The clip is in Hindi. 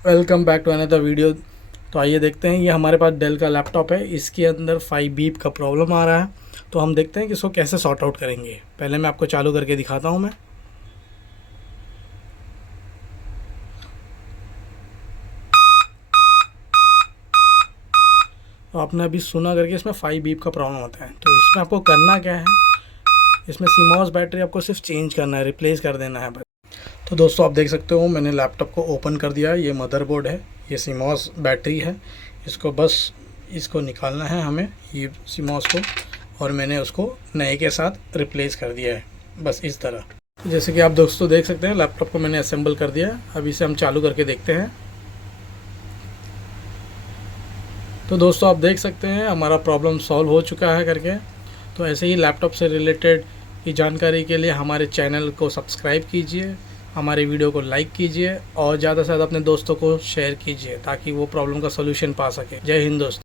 Welcome back to another video. तो आइए देखते हैं, ये हमारे पास डेल का लैपटॉप है, इसके अंदर 5 बीप का प्रॉब्लम आ रहा है। तो हम देखते हैं कि इसको कैसे सॉर्ट आउट करेंगे। पहले मैं आपको चालू करके दिखाता हूँ मैं। तो आपने अभी सुना करके इसमें 5 बीप का प्रॉब्लम होता है। तो इसमें आपको करना क्या है, इसमें CMOS बैटरी आपको सिर्फ चेंज करना है, रिप्लेस कर देना है बस। तो दोस्तों आप देख सकते हो मैंने लैपटॉप को ओपन कर दिया है। ये मदरबोर्ड है, ये CMOS बैटरी है। इसको निकालना है हमें, ये CMOS को, और मैंने उसको नए के साथ रिप्लेस कर दिया है, बस इस तरह। तो जैसे कि आप दोस्तों देख सकते हैं, लैपटॉप को मैंने असेंबल कर दिया है। अब इसे हम चालू करके देखते हैं। तो दोस्तों आप देख सकते हैं हमारा प्रॉब्लम सॉल्व हो चुका है करके। तो ऐसे ही लैपटॉप से रिलेटेड की जानकारी के लिए हमारे चैनल को सब्सक्राइब कीजिए, हमारे वीडियो को लाइक कीजिए और ज़्यादा से ज़्यादा अपने दोस्तों को शेयर कीजिए ताकि वो प्रॉब्लम का सलूशन पा सके। जय हिंद दोस्तों।